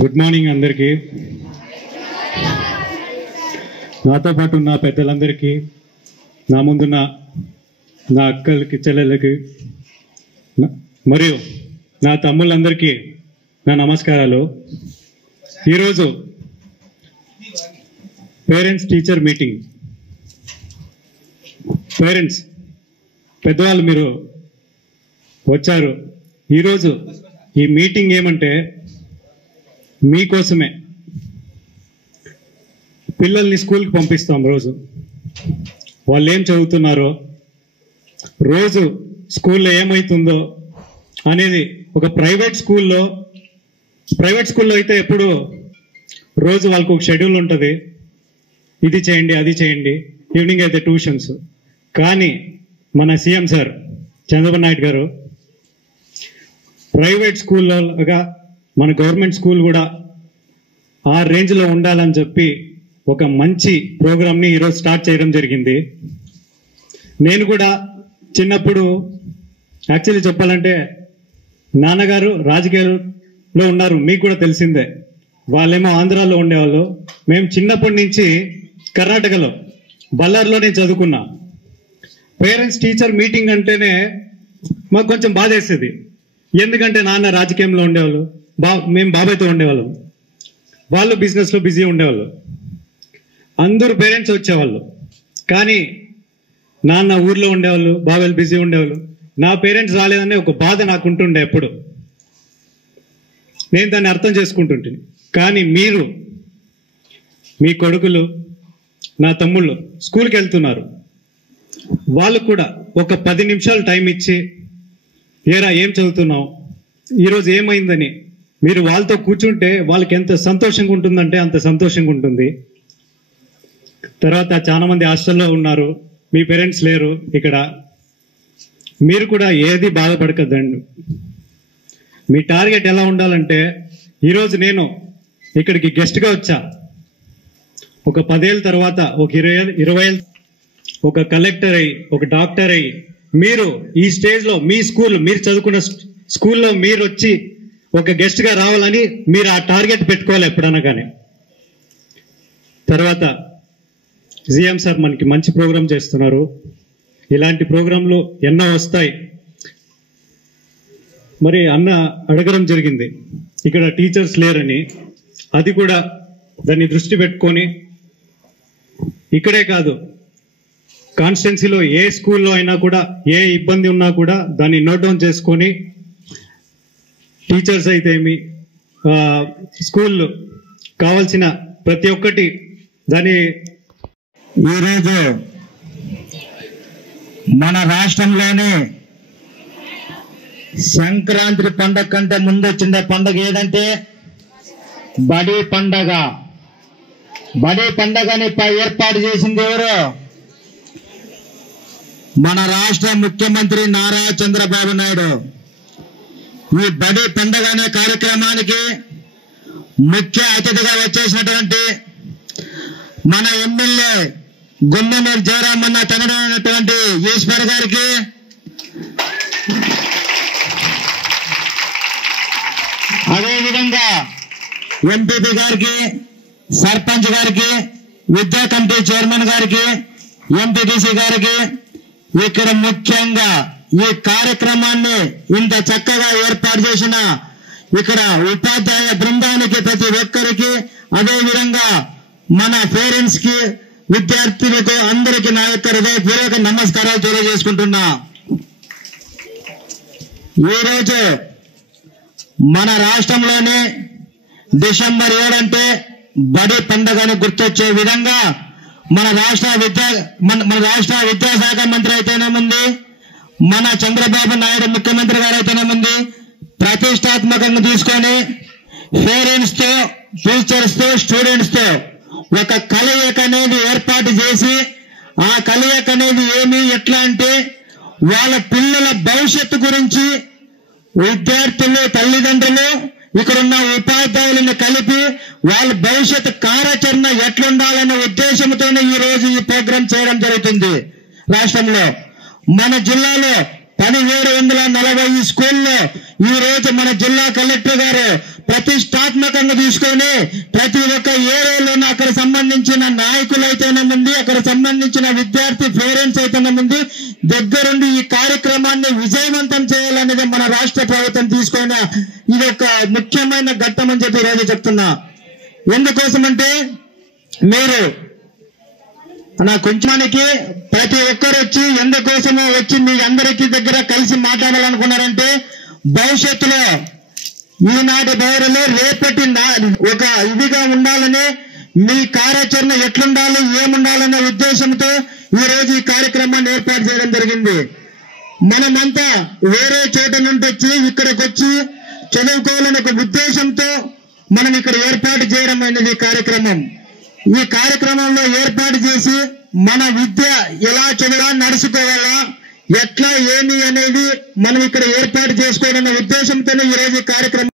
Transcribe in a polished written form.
Good morning అందరికీ. నాతో పాటు ఉన్న పెద్దలందరికీ, నా ముందున్న నా అక్కలకి, చెల్లెళ్ళకి మరియు నా తమ్ముళ్ళందరికీ నా నమస్కారాలు. ఈరోజు పేరెంట్స్ టీచర్ మీటింగ్. పేరెంట్స్ పెద్దవాళ్ళు మీరు వచ్చారు. ఈరోజు ఈ మీటింగ్ ఏమంటే మీకోసమే. పిల్లల్ని స్కూల్కి పంపిస్తాం. రోజు వాళ్ళు ఏం చదువుతున్నారో, రోజు స్కూల్లో ఏమవుతుందో అనేది ఒక ప్రైవేట్ స్కూల్లో అయితే ఎప్పుడు రోజు వాళ్ళకు ఒక షెడ్యూల్ ఉంటుంది. ఇది చేయండి, అది చేయండి. ఈవినింగ్ అయితే ట్యూషన్స్. కానీ మన సీఎం సార్ చంద్రబాబు నాయుడు గారు ప్రైవేట్ స్కూల్లోగా మన గవర్నమెంట్ స్కూల్ కూడా ఆ రేంజ్లో ఉండాలని చెప్పి ఒక మంచి ప్రోగ్రామ్ని ఈరోజు స్టార్ట్ చేయడం జరిగింది. నేను కూడా చిన్నప్పుడు యాక్చువల్లీ చెప్పాలంటే నాన్నగారు రాజకీయాల్లో ఉన్నారు, మీకు కూడా తెలిసిందే. వాళ్ళేమో ఆంధ్రాలో ఉండేవాళ్ళు. మేము చిన్నప్పటి నుంచి కర్ణాటకలో బళ్ళారిలో నేను చదువుకున్నా. పేరెంట్స్ టీచర్ మీటింగ్ అంటేనే మాకు కొంచెం బాధ వేసేది. ఎందుకంటే నాన్న రాజకీయంలో ఉండేవాళ్ళు, మేము బాబాయ్తో ఉండేవాళ్ళం. వాళ్ళు బిజినెస్లో బిజీ ఉండేవాళ్ళు. అందరూ పేరెంట్స్ వచ్చేవాళ్ళు. కానీ నాన్న ఊర్లో ఉండేవాళ్ళు, బాబాయ్లు బిజీ ఉండేవాళ్ళు. నా పేరెంట్స్ రాలేదనే ఒక బాధ నాకు ఉంటుండే ఎప్పుడు. నేను దాన్ని అర్థం చేసుకుంటుంటే. కానీ మీరు, మీ కొడుకులు, నా తమ్ముళ్ళు స్కూల్కి వెళ్తున్నారు. వాళ్ళు కూడా ఒక 10 నిమిషాలు టైం ఇచ్చి, ఏరా ఏం చదువుతున్నావు, ఈరోజు ఏమైందని మీరు వాళ్ళతో కూర్చుంటే వాళ్ళకి ఎంత సంతోషంగా ఉంటుందంటే అంత సంతోషంగా ఉంటుంది. తర్వాత చాలా మంది హాస్టల్లో ఉన్నారు, మీ పేరెంట్స్ లేరు ఇక్కడ. మీరు కూడా ఏది బాధపడకద్దండి. మీ టార్గెట్ ఎలా ఉండాలంటే, ఈరోజు నేను ఇక్కడికి గెస్ట్గా వచ్చా. ఒక 10 ఏళ్ళ తర్వాత, ఒక 20 ఏళ్ళ ఒక కలెక్టర్ అయ్యి, ఒక డాక్టర్ అయ్యి, మీరు ఈ స్టేజ్లో మీ స్కూల్, మీరు చదువుకున్న స్కూల్లో మీరు వచ్చి ఒక గెస్ట్గా రావాలని మీరు ఆ టార్గెట్ పెట్టుకోవాలి ఎప్పుడన్నా. కానీ తర్వాత సీఎం సార్ మనకి మంచి ప్రోగ్రాం చేస్తున్నారు. ఇలాంటి ప్రోగ్రాంలు ఎన్నో వస్తాయి. మరి అన్న అడగడం జరిగింది ఇక్కడ టీచర్స్ లేరని. అది కూడా దాన్ని దృష్టి పెట్టుకొని ఇక్కడే కాదు, కాన్స్టిట్యున్సీలో ఏ స్కూల్లో అయినా కూడా ఏ ఇబ్బంది ఉన్నా కూడా దాన్ని నోట్ డౌన్ చేసుకొని, టీచర్స్ అయితే ఏమి, స్కూల్ కావాల్సిన ప్రతి ఒక్కటి దాని. ఈరోజు మన రాష్ట్రంలోనే సంక్రాంతి పండగ కంటే ముందు వచ్చిన పండగ ఏదంటే బడి పండగ. బడి పండగని ఏర్పాటు చేసింది ఎవరు? మన రాష్ట్ర ముఖ్యమంత్రి నారా చంద్రబాబు నాయుడు. ఈ బడి పండగ అనే కార్యక్రమానికి ముఖ్య అతిథిగా వచ్చేసినటువంటి మన ఎమ్మెల్యే గుమ్మినేని జయరామన్న తనడైనటువంటి ఈశ్వర్ గారికి, అదేవిధంగా ఎంపీపీ గారికి, సర్పంచ్ గారికి, విద్యా కమిటీ చైర్మన్ గారికి, ఎంపీటీసీ గారికి, ఇక్కడ ముఖ్యంగా ఈ కార్యక్రమాన్ని ఇంత చక్కగా ఏర్పాటు చేసిన ఇక్కడ ఉపాధ్యాయ బృందానికి, ప్రతి ఒక్కరికి, అదేవిధంగా మన పేరెంట్స్ కి, విద్యార్థులకు అందరికీ నా యొక్క హృదయపూర్వక నమస్కారాలు తెలియజేసుకుంటున్నా. ఈరోజు మన రాష్ట్రంలోనే డిసెంబర్ 7 అంటే బడి పండుగను గుర్తొచ్చే విధంగా మన రాష్ట్ర విద్యాశాఖ మంత్రి అయితేనేముంది, మన చంద్రబాబు నాయుడు ముఖ్యమంత్రి గారు అయితేనేముంది, ప్రతిష్టాత్మకంగా తీసుకొని పేరెంట్స్ తో, టీచర్స్ తో, స్టూడెంట్స్ తో ఒక కలయిక అనేది ఏర్పాటు చేసి, ఆ కలయిక అనేది ఏమి, ఎట్లా అంటే వాళ్ళ పిల్లల భవిష్యత్తు గురించి విద్యార్థులు, తల్లిదండ్రులు, ఇక్కడున్న ఉపాధ్యాయులను కలిపి వాళ్ళ భవిష్యత్తు కార్యాచరణ ఎట్లుండాలనే ఉద్దేశంతోనే ఈ రోజు ఈ ప్రోగ్రాం చేయడం జరుగుతుంది. రాష్ట్రంలో మన జిల్లాలో 1740 స్కూల్లో ఈ రోజు మన జిల్లా కలెక్టర్ గారు ప్రతిష్టాత్మకంగా తీసుకొని ప్రతి ఒక్క ఏరియాలోనూ అక్కడ సంబంధించిన నాయకులు అయితేనేముంది, అక్కడ సంబంధించిన విద్యార్థి పేరెంట్స్ అయితేనేముంది దగ్గరుండి ఈ కార్యక్రమాన్ని విజయవంతం చేయాలనేది మన రాష్ట్ర ప్రభుత్వం తీసుకున్న ఇది ఒక ముఖ్యమైన ఘట్టం అని చెప్పి ఈరోజు చెప్తున్నా. ఎందుకోసమంటే మీరు నా కొంచెమానికి ప్రతి ఒక్కరు వచ్చి ఎందుకోసమో వచ్చి మీ అందరికీ దగ్గర కలిసి మాట్లాడాలనుకున్నారంటే భవిష్యత్తులో ఈనాటి పౌరులు రేపటి ఒక ఇదిగా ఉండాలని, మీ కార్యాచరణ ఎట్లుండాలి ఏముండాలనే ఉద్దేశంతో ఈ రోజు ఈ కార్యక్రమాన్ని ఏర్పాటు చేయడం జరిగింది. మనమంతా వేరే చోట నుండి వచ్చి ఇక్కడికి వచ్చి చదువుకోవాలనే ఒక ఉద్దేశంతో మనం ఇక్కడ ఏర్పాటు చేయడం అనేది కార్యక్రమం. ఈ కార్యక్రమంలో ఏర్పాటు చేసి మన విద్య ఎలా చదువులా నడుచుకోవాలా, ఎట్లా ఏమి అనేది మనం ఇక్కడ ఏర్పాటు చేసుకోవాలనే ఉద్దేశంతోనే ఈ రోజు ఈ కార్యక్రమం